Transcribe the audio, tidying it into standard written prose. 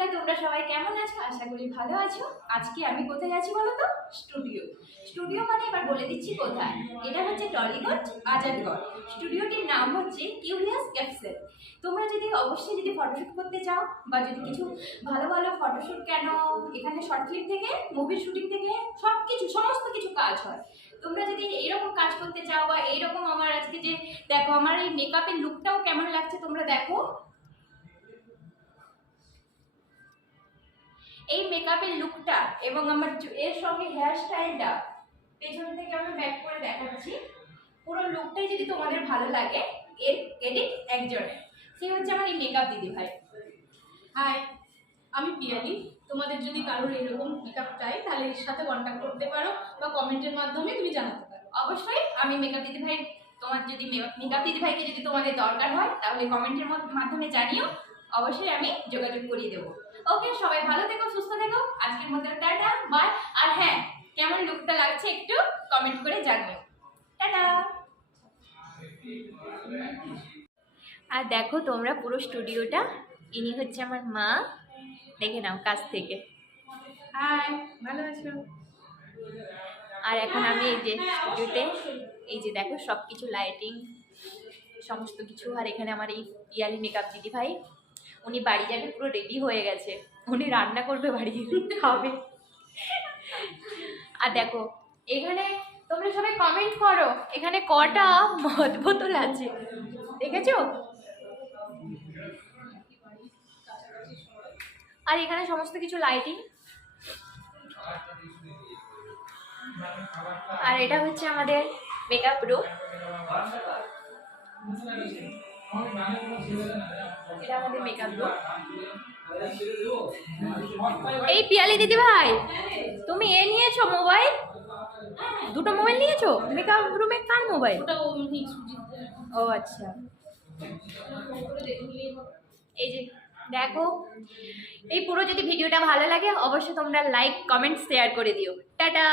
বন্ধুরা, তোমরা সবাই কেমন আছো? আশা করি ভালো আছো। আজকে আমি কোথায় আছি বলো তো? স্টুডিও মানে এবার বলে দিচ্ছি কোথায়। এটা হচ্ছে টলিগঞ্জ আজাদগড়। স্টুডিওটির নাম হচ্ছে কিউরিয়াস ক্যাপসুল। তোমরা অবশ্যই যদি ফটোশ্যুট করতে চাও বা যদি কিছু ভালো ভালো ফটোশ্যুট, কেন এখানে শর্ট ফিল্ম থেকে মুভির শুটিং থেকে সমস্ত কিছু কাজ হয়। তোমরা যদি এইরকম কাজ করতে চাও বা এইরকম আমার আজকে যে দেখো আমার এই মেকআপের লুকটাও কেমন লাগছে তোমরা দেখো। এই মেকআপের লুকটা এবং আমার এর সঙ্গে হেয়ার স্টাইলটা পেছন থেকে আমি ব্যাক করে দেখাচ্ছি। পুরো লুকটাই যদি তোমাদের ভালো লাগে, এর এডিট একজনের, সে হচ্ছে আমার এই মেকআপ দিদি ভাই। হাই, আমি পিয়ালি। তোমাদের যদি কারোর এরকম মেকআপ চাই তাহলে এর সাথে কন্ট্যাক্ট করতে পারো বা কমেন্টের মাধ্যমে তুমি জানাতে পারো। অবশ্যই আমি মেকআপ দিদি ভাই, তোমার যদি মেকআপ দিদি ভাইকে যদি তোমাদের দরকার হয় তাহলে কমেন্টের মাধ্যমে জানিও, অবশ্যই আমি যোগাযোগ করিয়ে দেবো। ওকে, সবাই ভালো থেকো, সুস্থ থেকো। আজকের মতো টাটা, বাই। আর হ্যাঁ, কেমন লুকটা লাগছে একটু কমেন্ট করে জানিও। টাটা। আর দেখো তোমরা পুরো স্টুডিওটা, ইনি হচ্ছে আমার মা, দেখে নাও কাছ থেকে। হাই, ভালো আছো? আর এখন আমি এই যে স্টুডিওতে, এই যে দেখো সব কিছু লাইটিং সমস্ত কিছু। আর এখানে আমার এই পিয়ালি মেকআপ দিদি ভাই, উনি বাড়ি যাবে, পুরো রেডি হয়ে গেছে, উনি রান্না করবে, বাড়ি খাবে। আর দেখো এখানে তোমরা সবাই কমেন্ট করো, এখানে কটা মদ বোতল আছে দেখেছো? আর এখানে সমস্ত কিছু লাইটিং। আর এটা হচ্ছে আমাদের মেকআপ রুম। এটা আমাদের মেকআপ রুম। এই পিয়ালি দিদি ভাই, তুমি নিয়েছো মোবাইল? দুটো মোবাইল নিয়েছো? মেকআপ রুমে কার মোবাইল? ও আচ্ছা। এই যে দেখো, এই পুরো যদি ভিডিওটা ভালো লাগে অবশ্যই তোমরা লাইক, কমেন্ট, শেয়ার করে দিও। টাটা।